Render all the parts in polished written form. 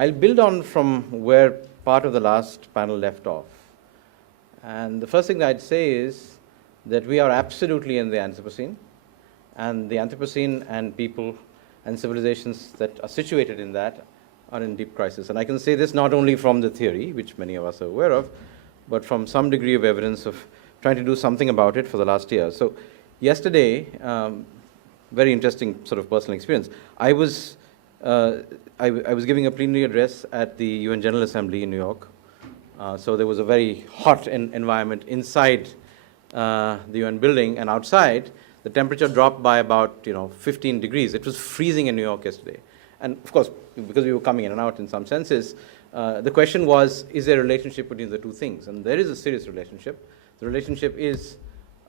I'll build on from where part of the last panel left off. And the first thing that I'd say is that we are absolutely in the Anthropocene, and the Anthropocene and people and civilizations that are situated in that are in deep crisis. And I can say this not only from the theory, which many of us are aware of, but from some degree of evidence of trying to do something about it for the last year. So yesterday, very interesting sort of personal experience. I was giving a plenary address at the UN General Assembly in New York. So there was a very hot environment inside the UN building, and outside the temperature dropped by about 15 degrees. It was freezing in New York yesterday. And of course, because we were coming in and out in some senses, the question was, is there a relationship between the two things? And there is a serious relationship. The relationship is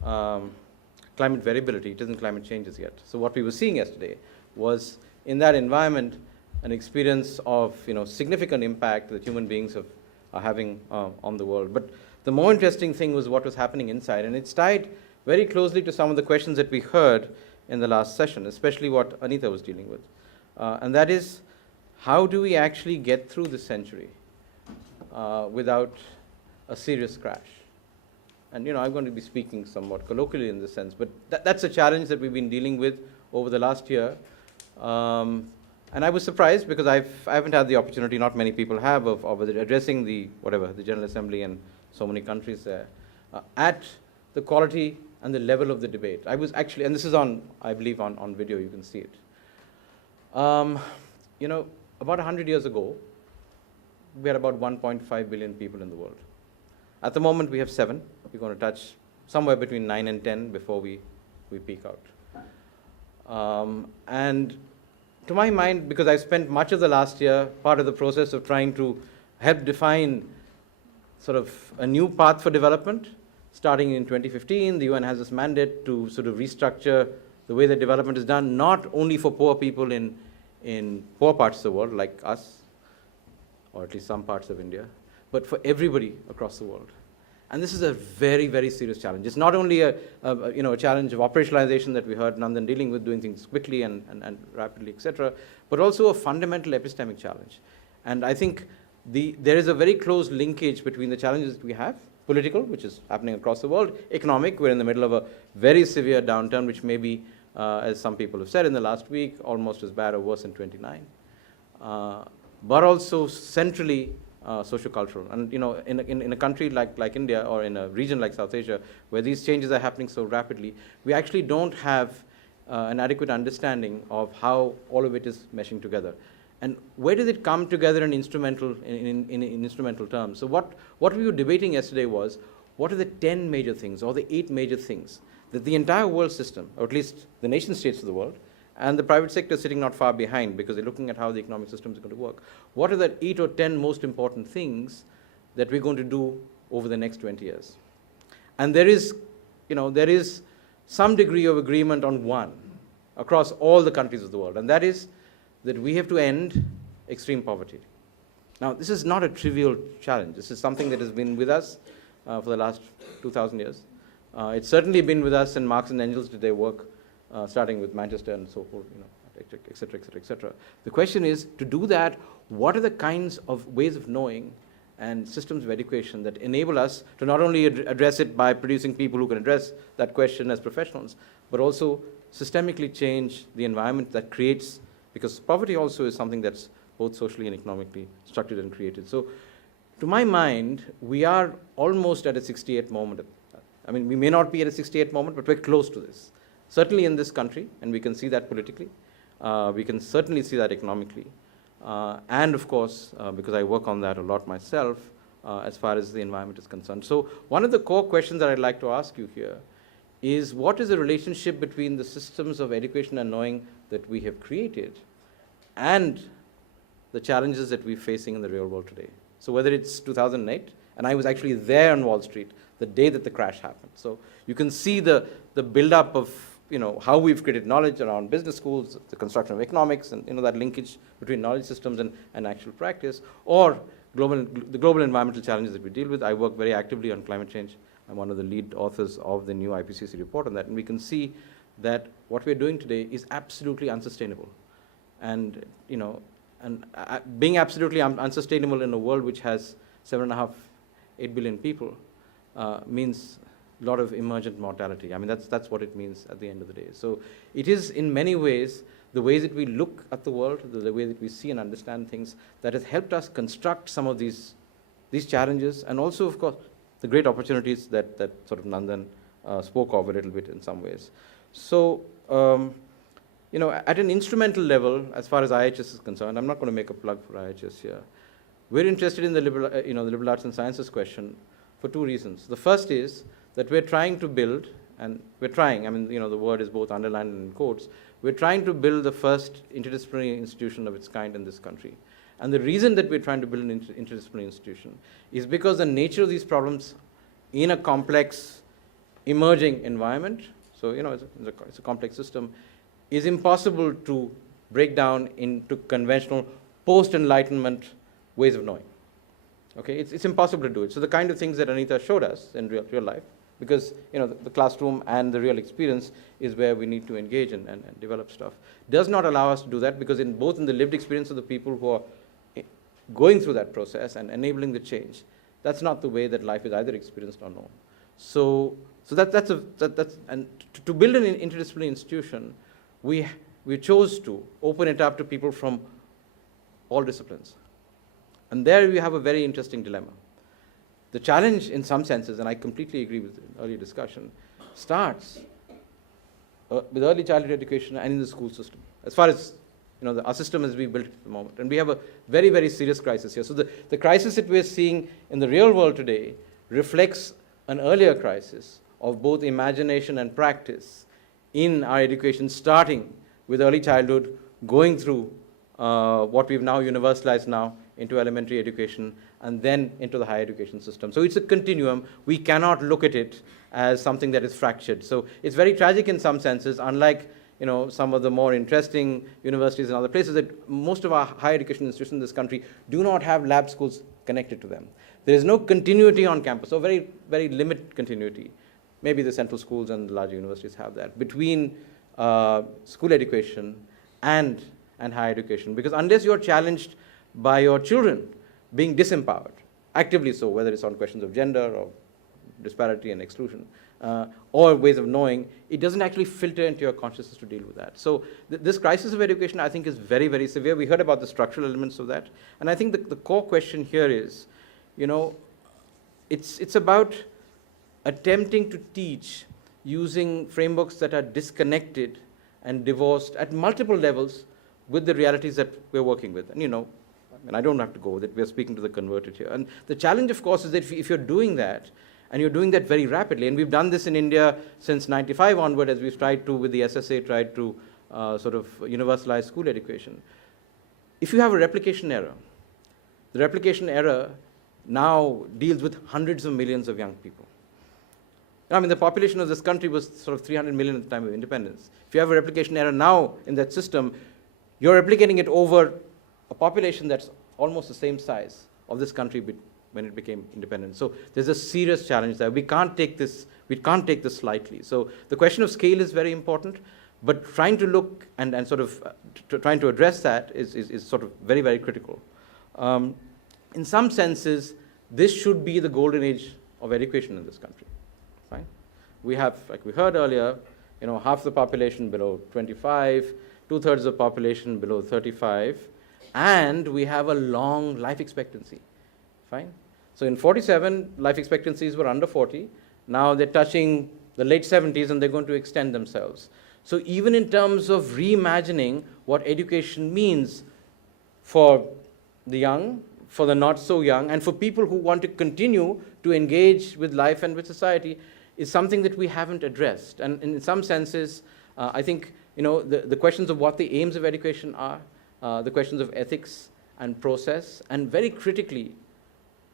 climate variability. It isn't climate changes yet. So what we were seeing yesterday was, in that environment, an experience of significant impact that human beings are having on the world. But the more interesting thing was what was happening inside, and it's tied very closely to some of the questions that we heard in the last session, especially what Anita was dealing with. And that is, how do we actually get through this century without a serious crash? And I'm going to be speaking somewhat colloquially in this sense, but that's a challenge that we've been dealing with over the last year. And I was surprised because I haven't had the opportunity, not many people have, of addressing the General Assembly and so many countries there, at the quality and the level of the debate. I was actually, and this is on, I believe, on video, you can see it. About 100 years ago, we had about 1.5 billion people in the world. At the moment, we have 7. We're going to touch somewhere between 9 and 10 before we peak out. And to my mind, because I spent much of the last year part of the process of trying to help define sort of a new path for development, starting in 2015, the UN has this mandate to sort of restructure the way that development is done, not only for poor people in poor parts of the world, like us, or at least some parts of India, but for everybody across the world. And this is a very, very serious challenge. It's not only a challenge of operationalization that we heard Nandan dealing with, doing things quickly and rapidly, etc., but also a fundamental epistemic challenge. And I think there is a very close linkage between the challenges that we have, political, which is happening across the world, economic, we're in the middle of a very severe downturn, which may be, as some people have said in the last week, almost as bad or worse than 29. But also centrally sociocultural. And in a country like India, or in a region like South Asia, where these changes are happening so rapidly, we actually don't have an adequate understanding of how all of it is meshing together. And where does it come together in instrumental terms? So what we were debating yesterday was, what are the 10 major things, or the 8 major things that the entire world system, or at least the nation states of the world, and the private sector is sitting not far behind because they're looking at how the economic system is going to work. What are the 8 or 10 most important things that we're going to do over the next 20 years? And there is some degree of agreement on one across all the countries of the world, and that is that we have to end extreme poverty. Now, this is not a trivial challenge. This is something that has been with us for the last 2,000 years. It's certainly been with us, and Marx and Engels did their work, starting with Manchester and so forth, et cetera, et cetera, et cetera. The question is, to do that, what are the kinds of ways of knowing and systems of education that enable us to not only address it by producing people who can address that question as professionals, but also systemically change the environment that creates, because poverty also is something that's both socially and economically structured and created. So to my mind, we are almost at a 68th moment. I mean, we may not be at a 68th moment, but we're close to this. Certainly in this country, and we can see that politically. We can certainly see that economically. And of course, because I work on that a lot myself, as far as the environment is concerned. So one of the core questions that I'd like to ask you here is, what is the relationship between the systems of education and knowing that we have created and the challenges that we're facing in the real world today? So whether it's 2008, and I was actually there on Wall Street the day that the crash happened. So you can see the buildup of how we've created knowledge around business schools, the construction of economics, and that linkage between knowledge systems and actual practice, or the global environmental challenges that we deal with. I work very actively on climate change. I'm one of the lead authors of the new IPCC report on that, and we can see that what we're doing today is absolutely unsustainable. And being absolutely unsustainable in a world which has 7.5, 8 billion people means a lot of emergent mortality. I mean, that's what it means at the end of the day. So it is in many ways the ways that we look at the world, the way that we see and understand things, that has helped us construct some of these challenges, and also, of course, the great opportunities that sort of Nandan spoke of a little bit in some ways. So, at an instrumental level, as far as IIHS is concerned, I'm not going to make a plug for IIHS here. We're interested in the liberal arts and sciences question for two reasons. The first is that we're trying to build, and we're trying, I mean, the word is both underlined and in quotes, we're trying to build the first interdisciplinary institution of its kind in this country. And the reason that we're trying to build an interdisciplinary institution is because the nature of these problems in a complex, emerging environment, so, it's a complex system, is impossible to break down into conventional post-enlightenment ways of knowing. Okay, it's impossible to do it. So the kind of things that Anita showed us in real life, because the classroom and the real experience is where we need to engage and develop stuff, does not allow us to do that, because both in the lived experience of the people who are going through that process and enabling the change, that's not the way that life is either experienced or known. So that's and to build an interdisciplinary institution, we chose to open it up to people from all disciplines. And there we have a very interesting dilemma. The challenge, in some senses, and I completely agree with the earlier discussion, starts with early childhood education and in the school system. As far as our system as we built at the moment. And we have a very, very serious crisis here. So the crisis that we're seeing in the real world today reflects an earlier crisis of both imagination and practice in our education, starting with early childhood, going through what we've now universalized now into elementary education, and then into the higher education system. So it's a continuum. We cannot look at it as something that is fractured. So it's very tragic in some senses, unlike some of the more interesting universities and other places, that most of our higher education institutions in this country do not have lab schools connected to them. There is no continuity on campus, or very, very limited continuity. Maybe the central schools and the larger universities have that, between school education and higher education. Because unless you're challenged by your children being disempowered, actively so, whether it's on questions of gender or disparity and exclusion, or ways of knowing, it doesn't actually filter into your consciousness to deal with that. So this crisis of education, I think, is very, very severe. We heard about the structural elements of that. And I think the core question here is, it's about attempting to teach using frameworks that are disconnected and divorced at multiple levels with the realities that we're working with. And I don't have to go with it. We're speaking to the converted here. And the challenge, of course, is that if you're doing that, and you're doing that very rapidly, and we've done this in India since 95 onward, as we've tried to, with the SSA, tried to sort of universalize school education. If you have a replication error, the replication error now deals with hundreds of millions of young people. I mean, the population of this country was sort of 300 million at the time of independence. If you have a replication error now in that system, you're replicating it over a population that's almost the same size of this country when it became independent. So there's a serious challenge there. We can't take this lightly. So the question of scale is very important, but trying to look and sort of trying to address that is sort of very, very critical. In some senses, this should be the golden age of education in this country. Fine. We have, like we heard earlier, half the population below 25, 2/3 of the population below 35, and we have a long life expectancy. Fine. So in 47, life expectancies were under 40. Now they're touching the late 70s, and they're going to extend themselves. So even in terms of reimagining what education means for the young, for the not so young, and for people who want to continue to engage with life and with society, is something that we haven't addressed. And in some senses, I think the questions of what the aims of education are, the questions of ethics and process, and very critically,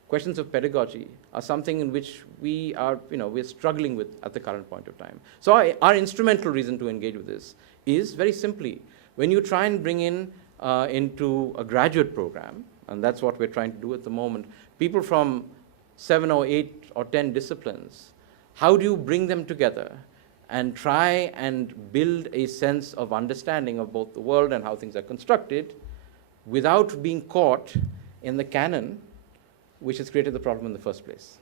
questions of pedagogy are something in which we're struggling with at the current point of time. So our instrumental reason to engage with this is very simply, when you try and bring in into a graduate program, and that's what we're trying to do at the moment, people from 7 or 8 or 10 disciplines, how do you bring them together and try and build a sense of understanding of both the world and how things are constructed, without being caught in the canon which has created the problem in the first place.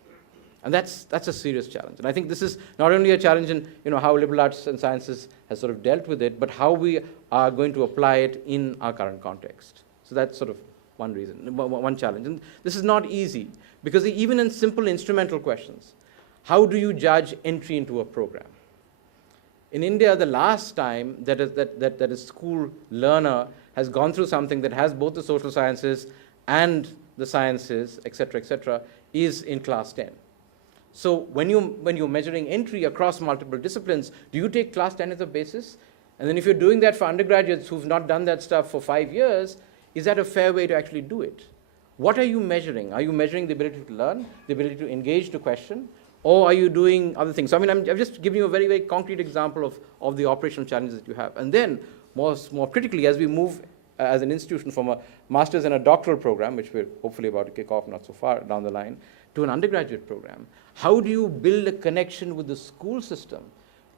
And that's a serious challenge. And I think this is not only a challenge in how liberal arts and sciences has sort of dealt with it, but how we are going to apply it in our current context. So that's sort of one reason, one challenge. And this is not easy, because even in simple instrumental questions, how do you judge entry into a program? In India, the last time that a school learner has gone through something that has both the social sciences and the sciences, et cetera, is in class 10. So when you're measuring entry across multiple disciplines, do you take class 10 as a basis? And then if you're doing that for undergraduates who've not done that stuff for 5 years, is that a fair way to actually do it? What are you measuring? Are you measuring the ability to learn, the ability to engage, to question? Or are you doing other things? So I'm just giving you a very, very concrete example of the operational challenges that you have. And then, more critically, as we move as an institution from a master's and a doctoral program, which we're hopefully about to kick off not so far down the line, to an undergraduate program, how do you build a connection with the school system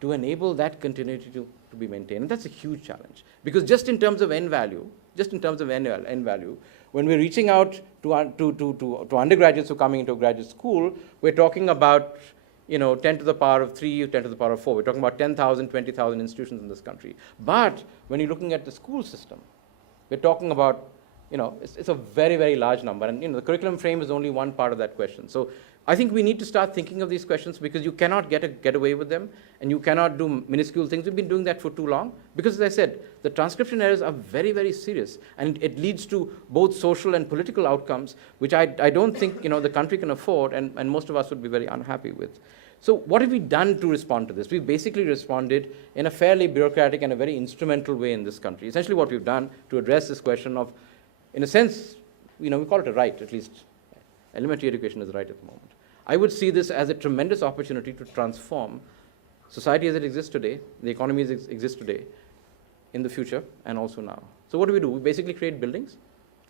to enable that continuity to be maintained? And that's a huge challenge. Because just in terms of end value, when we're reaching out to undergraduates who are coming into a graduate school, we're talking about 10 to the power of 3, 10 to the power of 4. We're talking about 10,000, 20,000 institutions in this country. But when you're looking at the school system, we're talking about, it's a very, very large number. And the curriculum frame is only one part of that question. So I think we need to start thinking of these questions, because you cannot get away with them, and you cannot do minuscule things. We've been doing that for too long, because as I said, the transcription errors are very, very serious, and it leads to both social and political outcomes, which I don't think the country can afford, and most of us would be very unhappy with. So what have we done to respond to this? We've basically responded in a fairly bureaucratic and a very instrumental way in this country. Essentially what we've done to address this question of, in a sense, we call it a right, at least elementary education is a right at the moment. I would see this as a tremendous opportunity to transform society as it exists today, the economy as it exists today, in the future, and also now. So what do? We basically create buildings.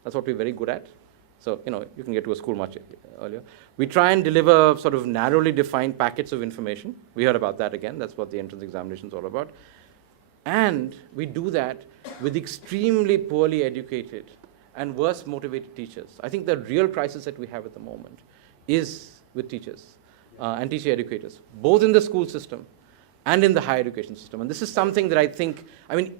That's what we're very good at. So, you can get to a school much earlier. We try and deliver sort of narrowly defined packets of information. We heard about that again. That's what the entrance examination is all about. And we do that with extremely poorly educated and worse motivated teachers. I think the real crisis that we have at the moment is with teachers and teacher educators, both in the school system and in the higher education system. And this is something that I think,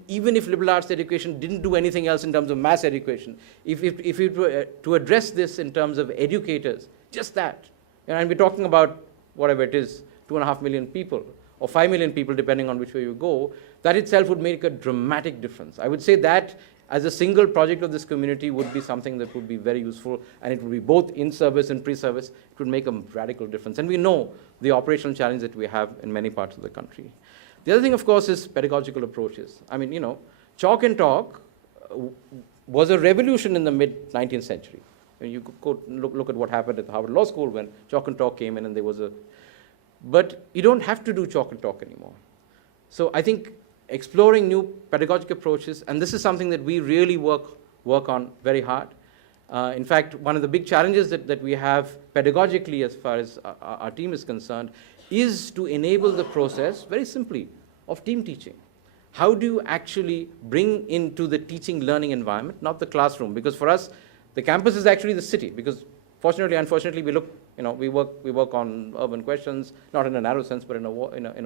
even if liberal arts education didn't do anything else in terms of mass education, if we were to address this in terms of educators, just that, and we're talking about whatever it is, 2.5 million people, or 5 million people, depending on which way you go, that itself would make a dramatic difference. I would say that as a single project of this community would be something that would be very useful, and it would be both in service and pre-service. It would make a radical difference. And we know the operational challenge that we have in many parts of the country. The other thing, of course, is pedagogical approaches. Chalk and talk was a revolution in the mid-19th century. You could look at what happened at the Harvard Law School when chalk and talk came in, and there was but you don't have to do chalk and talk anymore. So I think exploring new pedagogic approaches, and this is something that we really work on very hard. In fact, one of the big challenges that we have pedagogically as far as our team is concerned is to enable the process, very simply, of team teaching. How do you actually bring into the teaching learning environment, not the classroom? Because for us, the campus is actually the city, because fortunately, unfortunately, we work on urban questions, not in a narrow sense, but in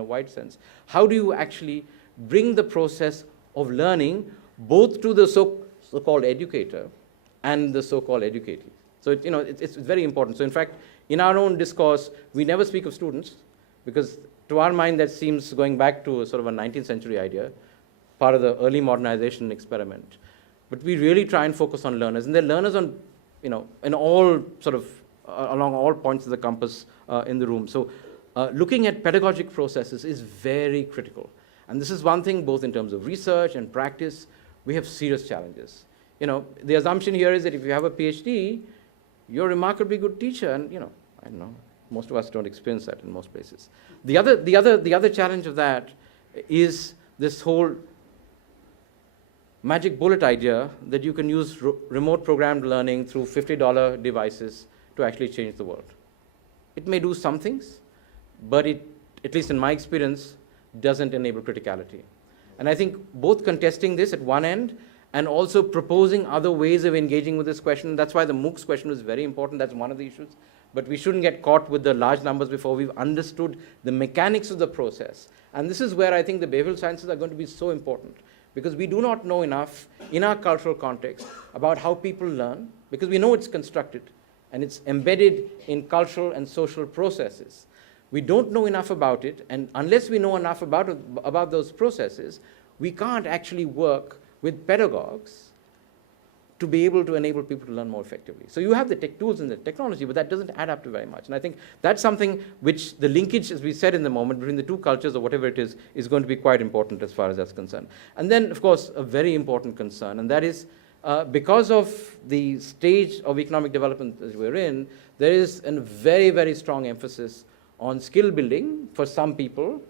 a wide sense. How do you actually bring the process of learning both to the so-called educator and the so-called educatee? So it's very important. So in fact, in our own discourse, we never speak of students, because to our mind that seems going back to a sort of a 19th century idea, part of the early modernization experiment. But we really try and focus on learners, and they're learners on, in all sort of along all points of the compass in the room. So looking at pedagogic processes is very critical. And this is one thing, both in terms of research and practice, we have serious challenges. The assumption here is that if you have a PhD, you're a remarkably good teacher, and I don't know, most of us don't experience that in most places. The other challenge of that is this whole magic bullet idea that you can use remote programmed learning through $50 devices to actually change the world. It may do some things, but it, at least in my experience, doesn't enable criticality. And I think both contesting this at one end and also proposing other ways of engaging with this question. That's why the MOOCs question was very important. That's one of the issues. But we shouldn't get caught with the large numbers before we've understood the mechanics of the process. And this is where I think the behavioral sciences are going to be so important, because we do not know enough in our cultural context about how people learn, because we know it's constructed and it's embedded in cultural and social processes. We don't know enough about it, and unless we know enough about those processes, we can't actually work with pedagogues to be able to enable people to learn more effectively. So you have the tech tools and the technology, but that doesn't add up to very much. And I think that's something which the linkage, as we said in the moment, between the two cultures or whatever it is going to be quite important as far as that's concerned. And then, of course, a very important concern, and that is because of the stage of economic development that we're in, there is a very, very strong emphasis on skill building for some people,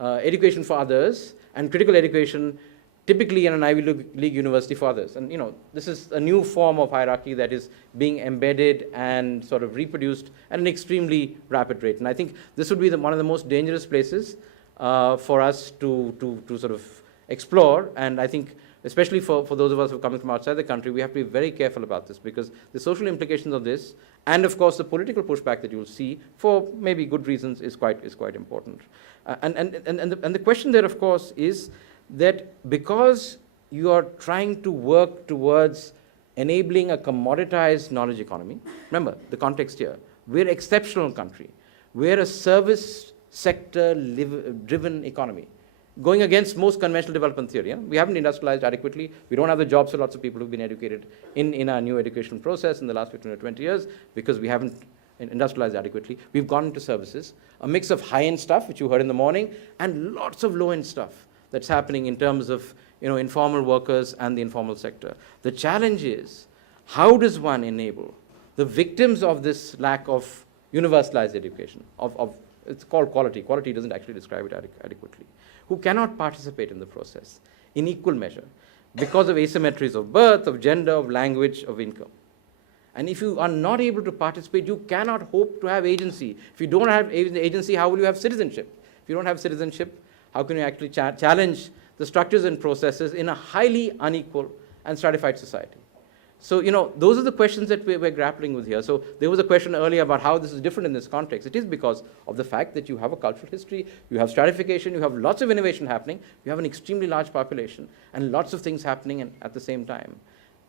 education for others, and critical education typically in an Ivy League university for others. And this is a new form of hierarchy that is being embedded and sort of reproduced at an extremely rapid rate. And I think this would be one of the most dangerous places for us to sort of explore. And I think especially for those of us who are coming from outside the country, we have to be very careful about this, because the social implications of this, and of course the political pushback that you'll see for maybe good reasons, is quite important. And the question there, of course, is that because you are trying to work towards enabling a commoditized knowledge economy, remember the context here, we're an exceptional country. We're a service sector driven economy, going against most conventional development theory. We haven't industrialized adequately. We don't have the jobs for lots of people who've been educated in our new education process in the last 15 or 20 years, because we haven't industrialized adequately. We've gone into services, a mix of high-end stuff, which you heard in the morning, and lots of low-end stuff that's happening in terms of informal workers and the informal sector. The challenge is, how does one enable the victims of this lack of universalized education, it's called quality. Quality doesn't actually describe it adequately, who cannot participate in the process in equal measure because of asymmetries of birth, of gender, of language, of income. And if you are not able to participate, you cannot hope to have agency. If you don't have agency, how will you have citizenship? If you don't have citizenship, how can you actually challenge the structures and processes in a highly unequal and stratified society? So, those are the questions that we're grappling with here. So there was a question earlier about how this is different in this context. It is because of the fact that you have a cultural history, you have stratification, you have lots of innovation happening, you have an extremely large population, and lots of things happening at the same time.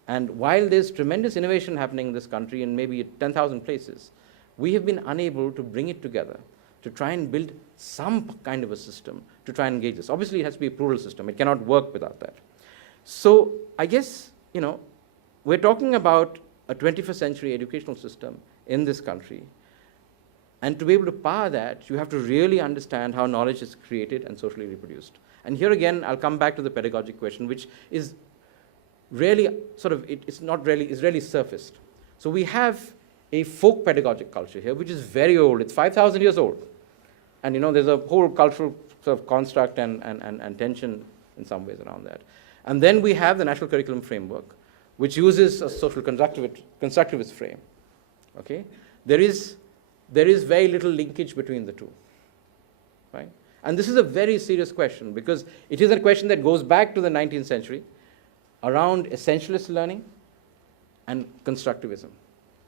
And while there's tremendous innovation happening in this country in maybe 10,000 places, we have been unable to bring it together to try and build some kind of a system to try and engage this. Obviously, it has to be a plural system. It cannot work without that. So I guess, we're talking about a 21st century educational system in this country. And to be able to power that, you have to really understand how knowledge is created and socially reproduced. And here again, I'll come back to the pedagogic question, which is really it's really surfaced. So we have a folk pedagogic culture here, which is very old. It's 5,000 years old. And there's a whole cultural sort of construct and tension in some ways around that. And then we have the National Curriculum Framework, which uses a social constructivist frame. Okay? There is very little linkage between the two. Right? And this is a very serious question, because it is a question that goes back to the 19th century around essentialist learning and constructivism.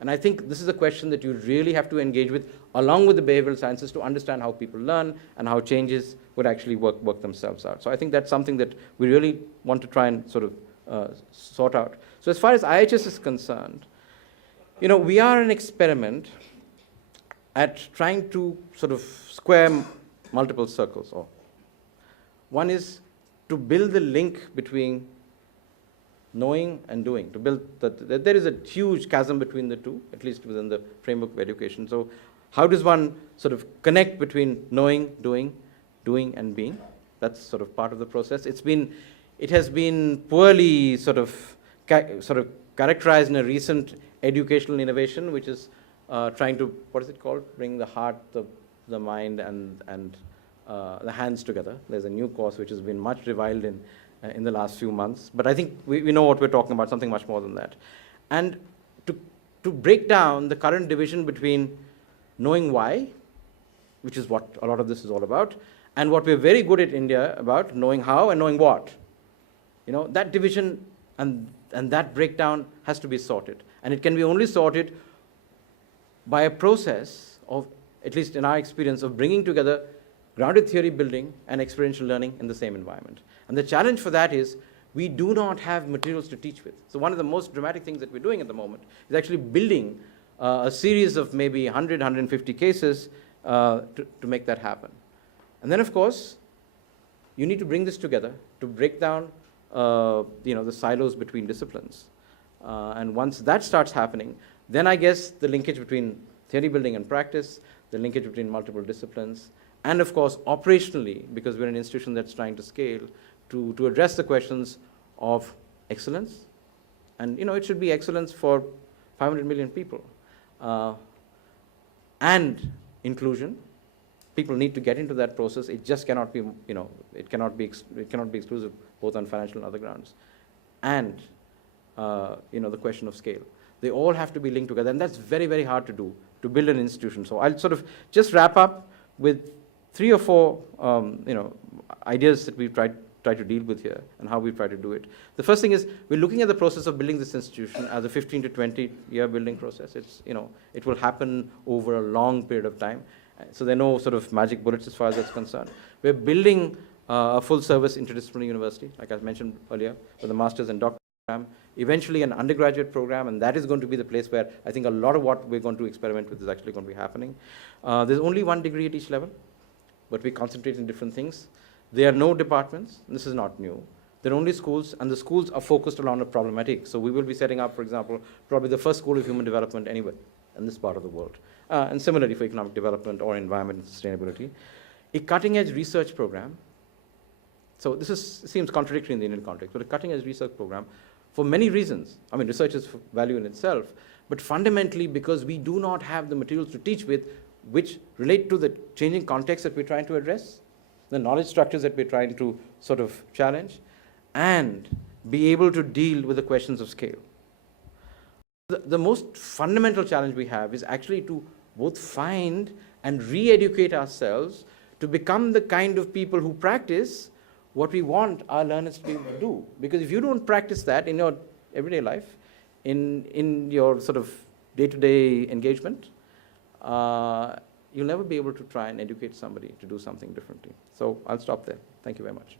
And I think this is a question that you really have to engage with, along with the behavioral sciences, to understand how people learn and how changes would actually work themselves out. So I think that's something that we really want to try and sort of sort out. So as far as IIHS is concerned, we are an experiment at trying to sort of square multiple circles. One is to build the link between knowing and doing, to build that there is a huge chasm between the two, at least within the framework of education. So how does one sort of connect between knowing, doing, and being? That's sort of part of the process. It has been poorly sort of characterized in a recent educational innovation, which is trying to, what is it called? Bring the heart, the mind, and the hands together. There's a new course which has been much reviled in the last few months. But I think we know what we're talking about, something much more than that. And to break down the current division between knowing why, which is what a lot of this is all about, and what we're very good at India about, knowing how and knowing what. That division And that breakdown has to be sorted. And it can be only sorted by a process of, at least in our experience, of bringing together grounded theory building and experiential learning in the same environment. And the challenge for that is we do not have materials to teach with. So one of the most dramatic things that we're doing at the moment is actually building a series of maybe 100, 150 cases to make that happen. And then, of course, you need to bring this together to break down the silos between disciplines. And once that starts happening, then I guess the linkage between theory building and practice, the linkage between multiple disciplines, and of course, operationally, because we're an institution that's trying to scale, to address the questions of excellence. And it should be excellence for 500 million people. And inclusion. People need to get into that process. It just cannot be, it cannot be exclusive both on financial and other grounds. And, the question of scale. They all have to be linked together, and that's very, very hard to do, to build an institution. So I'll sort of just wrap up with 3 or 4, ideas that we've tried to deal with here and how we've tried to do it. The first thing is we're looking at the process of building this institution as a 15 to 20 year building process. It's, it will happen over a long period of time. So there are no sort of magic bullets as far as that's concerned. We're building a full-service interdisciplinary university, like I mentioned earlier, with a master's and doctorate program, eventually an undergraduate program, and that is going to be the place where I think a lot of what we're going to experiment with is actually going to be happening. There's only 1 degree at each level, but we concentrate in different things. There are no departments. This is not new. There are only schools, and the schools are focused around a problematic. So we will be setting up, for example, probably the first school of human development anywhere in this part of the world. And similarly for economic development or environment and sustainability. A cutting-edge research program. So this seems contradictory in the Indian context, but a cutting-edge research program for many reasons. I mean, research is value in itself, but fundamentally because we do not have the materials to teach with which relate to the changing context that we're trying to address, the knowledge structures that we're trying to sort of challenge, and be able to deal with the questions of scale. The most fundamental challenge we have is actually to both find and re-educate ourselves to become the kind of people who practice what we want our learners to be able to do. Because if you don't practice that in your everyday life, in your sort of day-to-day engagement, you'll never be able to try and educate somebody to do something differently. So I'll stop there. Thank you very much.